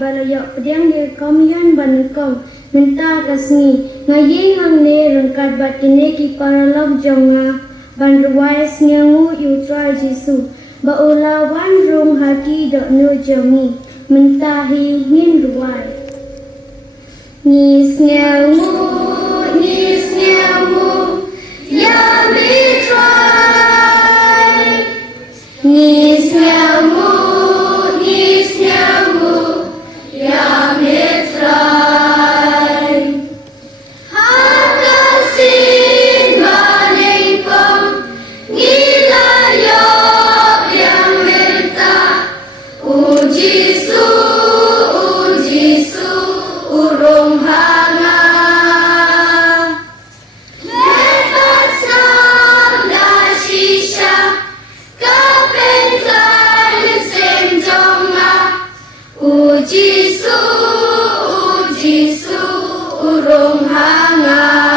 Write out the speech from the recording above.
balayak pediang dia kamian banukong minta kasni ngayin hangne rengkat batine ki paralog jonga banruwais nyangu yutra Jisu baulawan rung hati dok nu jongi mentahi ngin ruwai nis nyangu ya mitrai nis nyangu ya mitrai hakasin maningkong ngilayok yang minta ujisu urung hanga lebat sabda shisha kapentan senjonga ujisu urung hanga